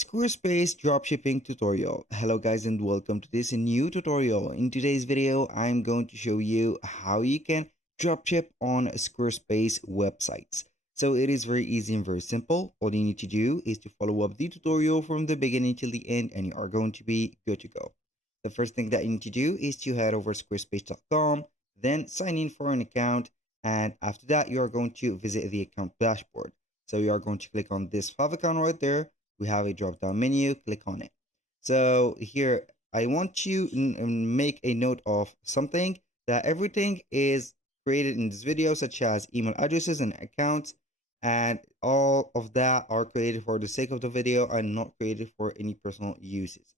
Squarespace dropshipping tutorial. Hello guys and welcome to this new tutorial. In today's video, I'm going to show you how you can dropship on Squarespace websites. So it is very easy and very simple. All you need to do is to follow up the tutorial from the beginning till the end and you are going to be good to go. The first thing that you need to do is to head over to squarespace.com, then sign in for an account, and after that you are going to visit the account dashboard. So you are going to click on this five icon right there. We have a drop down menu, click on it. So here I want to make a note of something, that everything is created in this video, such as email addresses and accounts, and all of that are created for the sake of the video and not created for any personal uses.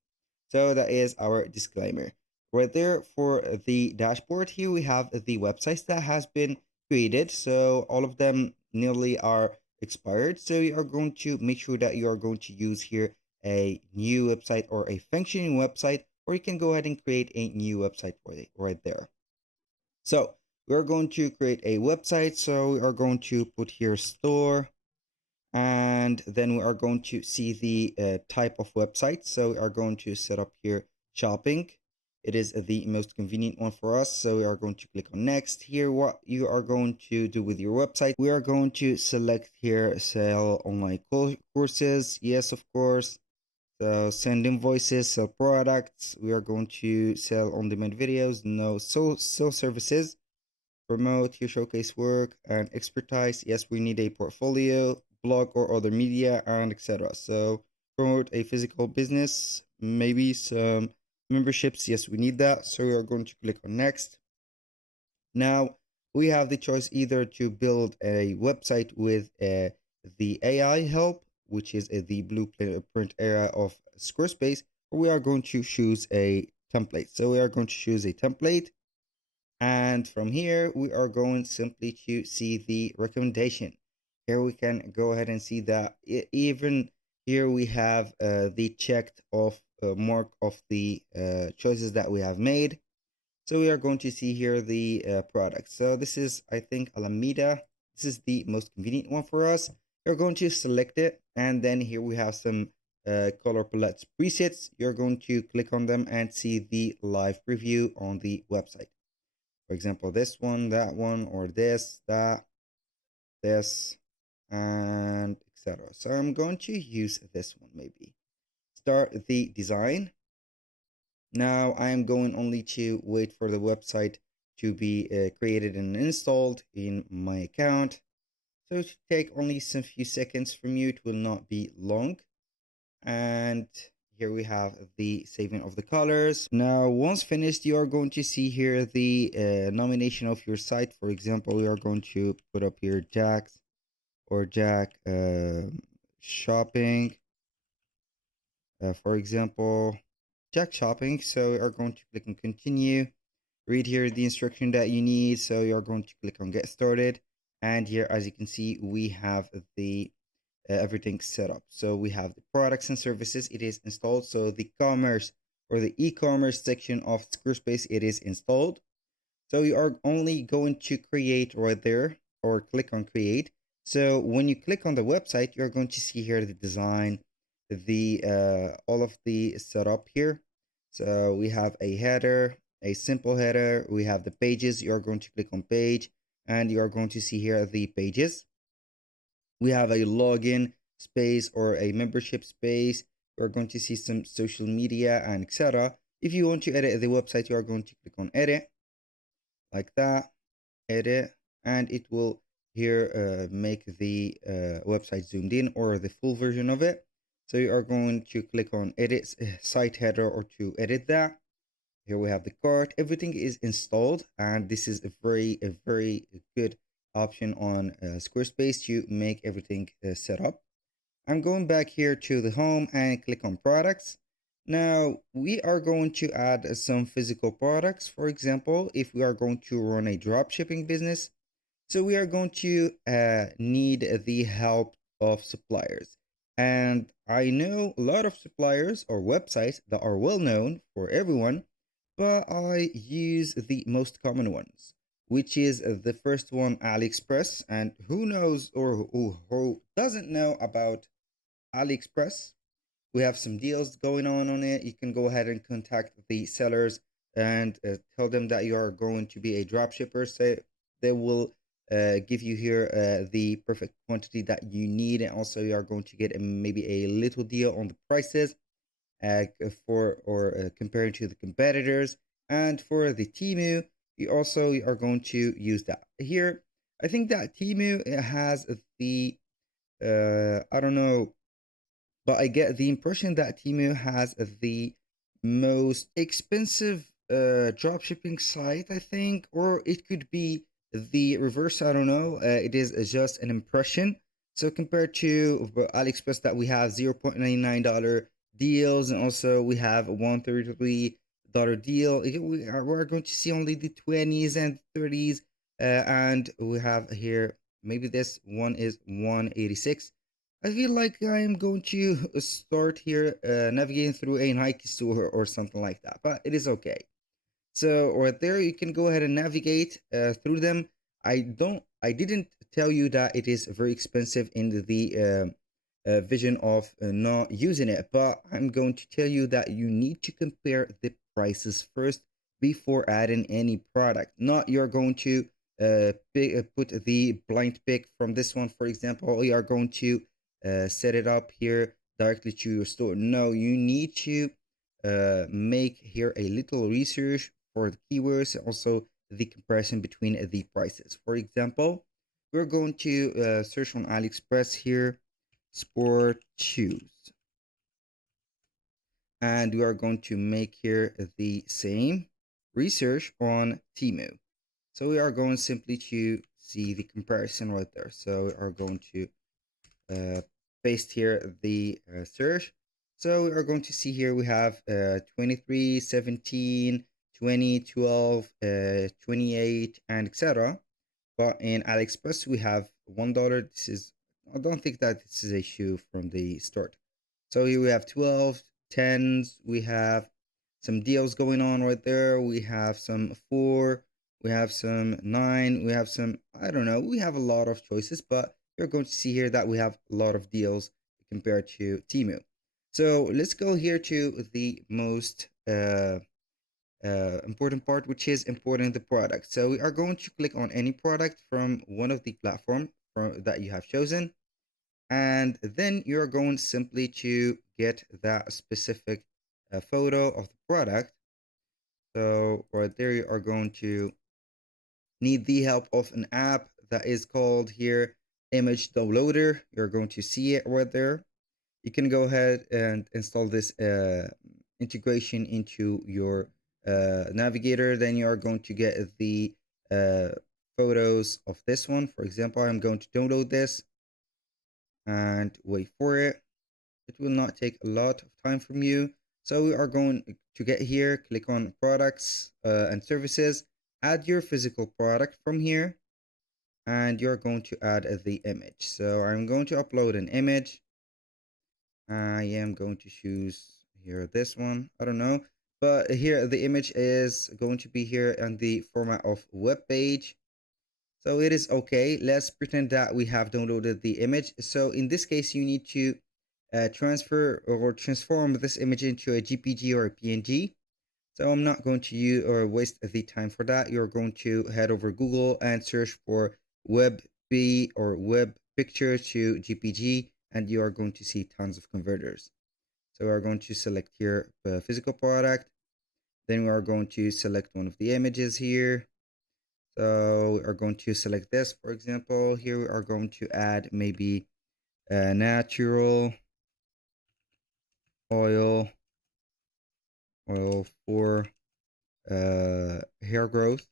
So that is our disclaimer right there. For the dashboard, here we have the websites that has been created, so all of them nearly are expired. So you are going to make sure that you are going to use here a new website or a functioning website, or you can go ahead and create a new website for it right there. So we are going to create a website. So we are going to put here store, and then we are going to see the type of website. So we are going to set up here shopping. It is the most convenient one for us. So we are going to click on next. Here, what you are going to do with your website, we are going to select here sell online courses. Yes, of course. So send invoices, sell products. We are going to sell on-demand videos. No, so services. Promote your showcase work and expertise. Yes, we need a portfolio, blog or other media, and etc. So promote a physical business, maybe some memberships. Yes, we need that. So we are going to click on next. Now we have the choice either to build a website with the AI help, which is the blueprint area of Squarespace, or we are going to choose a template. So we are going to choose a template. And from here, we are going simply to see the recommendation. Here we can go ahead and see that even here we have the checked off mark of the choices that we have made. So we are going to see here the product. So this is, I think, Alameda. This is the most convenient one for us. You're going to select it. And then here we have some color palettes presets. You're going to click on them and see the live preview on the website. For example, this one, that one, or this, that, this, and etc. So I'm going to use this one maybe. Start the design. Now I am going only to wait for the website to be created and installed in my account. So it should take only some few seconds from you. It will not be long. And here we have the saving of the colors. Now, once finished, you are going to see here the nomination of your site. For example, we are going to put up here Jack's or Jack shopping. For example, Jack shopping. So we are going to click on continue. Read here the instruction that you need. So you are going to click on get started. And here, as you can see, we have the everything set up. So we have the products and services, it is installed. So the commerce or the e-commerce section of Squarespace, it is installed. So you are only going to create right there or click on create. So when you click on the website, you're going to see here the design, the all of the setup here. So we have a header, a simple header. We have the pages. You're going to click on page and you are going to see here the pages. We have a login space or a membership space. We're going to see some social media and etc. If you want to edit the website, you are going to click on edit like that, edit, and it will here make the website zoomed in or the full version of it. So you are going to click on edit site header or to edit that. Here we have the cart. Everything is installed, and this is a very good option on Squarespace to make everything set up. I'm going back here to the home and click on products. Now we are going to add some physical products. For example, if we are going to run a drop shipping business, so we are going to need the help of suppliers. And I know a lot of suppliers or websites that are well known for everyone, but I use the most common ones, which is the first one, AliExpress. And who knows or who doesn't know about AliExpress? We have some deals going on it. You can go ahead and contact the sellers and tell them that you are going to be a drop shipper. Say they will give you here the perfect quantity that you need, and also you are going to get maybe a little deal on the prices for or comparing to the competitors. And for the Timu, you also are going to use that here. I think that Timu has the I don't know, but I get the impression that Temu has the most expensive dropshipping site, I think, or it could be the reverse. I don't know. It is just an impression. So compared to AliExpress, that we have $0.99 deals, and also we have a $133 deal. We're going to see only the 20s and 30s, and we have here maybe this one is 186. I feel like I am going to start here navigating through a Nike store or something like that, but it is okay. So right there, you can go ahead and navigate through them. I didn't tell you that it is very expensive in the vision of not using it, but I'm going to tell you that you need to compare the prices first before adding any product. Not you're going to put the blind pick from this one, for example, or you are going to set it up here directly to your store. No, you need to make here a little research for the keywords, also the comparison between the prices. For example, we're going to search on AliExpress here, sport shoes, and we are going to make here the same research on Temu. So we are going simply to see the comparison right there. So we are going to uh, paste here the search. So we are going to see here we have 23, 17, 20, 12, 28, and etc. But in AliExpress we have $1. This is, I don't think that this is a shoe from the start. So here we have 12, 10s, we have some deals going on right there. We have some 4, we have some 9, we have some, I don't know, we have a lot of choices, but you're going to see here that we have a lot of deals compared to Temu. So let's go here to the most important part, which is importing the product. So we are going to click on any product from one of the platform that you have chosen, and then you're going simply to get that specific photo of the product. So right there, you are going to need the help of an app that is called here Image Downloader. You're going to see it right there. You can go ahead and install this integration into your navigator. Then you are going to get the uh, photos of this one. For example, I'm going to download this and wait for it. It will not take a lot of time from you. So we are going to get here, click on products and services, add your physical product from here, and you're going to add the image. So I'm going to upload an image. I am going to choose here this one. I don't know, but here the image is going to be here in the format of web page. So it is okay. Let's pretend that we have downloaded the image. So in this case, you need to transfer or transform this image into a JPG or a PNG. So I'm not going to use or waste the time for that. You're going to head over Google and search for WebP or web picture to JPG, and you are going to see tons of converters. So we are going to select here the physical product. Then we are going to select one of the images here. So we are going to select this, for example. Here we are going to add maybe a natural oil for hair growth,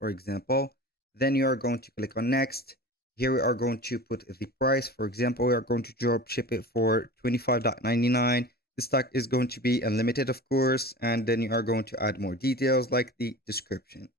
for example. Then you are going to click on next. Here we are going to put the price. For example, we are going to drop ship it for $25.99. The stock is going to be unlimited, of course, and then you are going to add more details like the description.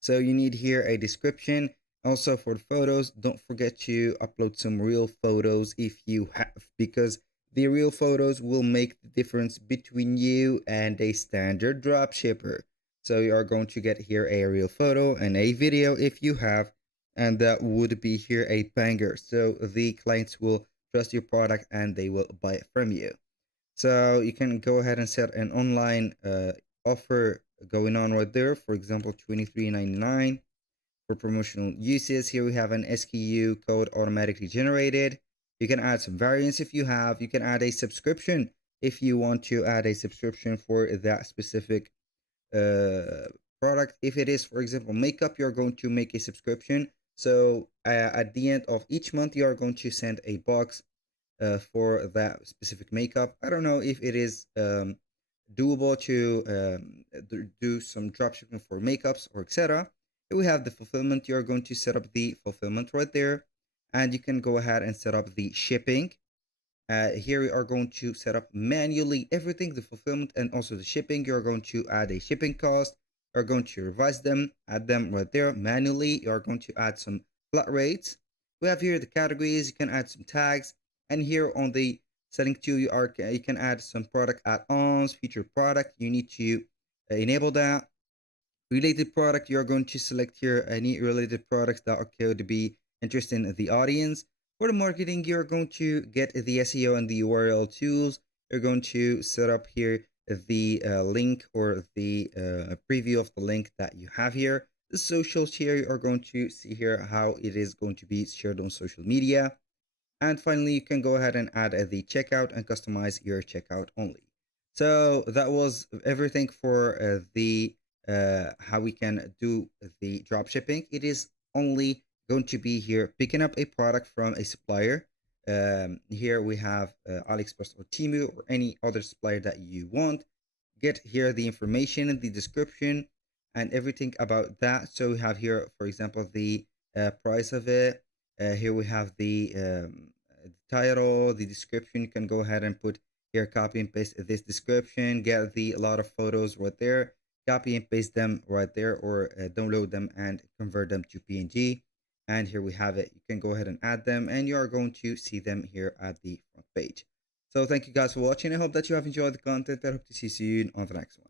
So you need here a description. Also for the photos, don't forget to upload some real photos if you have, because the real photos will make the difference between you and a standard drop shipper. So you are going to get here a real photo and a video if you have, and that would be here a banger. So the clients will trust your product and they will buy it from you. So you can go ahead and set an online offer going on right there. For example, 23.99 for promotional uses. Here we have an SKU code automatically generated. You can add some variants if you have. You can add a subscription if you want to add a subscription for that specific uh, product. If it is, for example, makeup, you're going to make a subscription. So at the end of each month, you are going to send a box for that specific makeup. I don't know if it is doable to do some dropshipping for makeups or etc. Here we have the fulfillment. You're going to set up the fulfillment right there, and you can go ahead and set up the shipping. Here we are going to set up manually everything, the fulfillment and also the shipping. You're going to add a shipping cost. You're going to revise them, add them right there manually. You're going to add some flat rates. We have here the categories. You can add some tags, and here on the setting 2, you can add some product add-ons, featured product. You need to enable that. Related product, you're going to select here any related products that are going to be interesting in the audience. For the marketing, you're going to get the SEO and the URL tools. You're going to set up here the link or the preview of the link that you have here. The socials here, you are going to see here how it is going to be shared on social media. And finally, you can go ahead and add the checkout and customize your checkout only. So that was everything for the how we can do the drop shipping. It is only going to be here picking up a product from a supplier. Here we have AliExpress or Temu or any other supplier that you want. Get here the information in the description and everything about that. So we have here, for example, the price of it. Here we have the title, the description. You can go ahead and put here, copy and paste this description, get the a lot of photos right there, copy and paste them right there, or download them and convert them to PNG. And here we have it. You can go ahead and add them, and you are going to see them here at the front page. So thank you guys for watching. I hope that you have enjoyed the content. I hope to see you soon on the next one.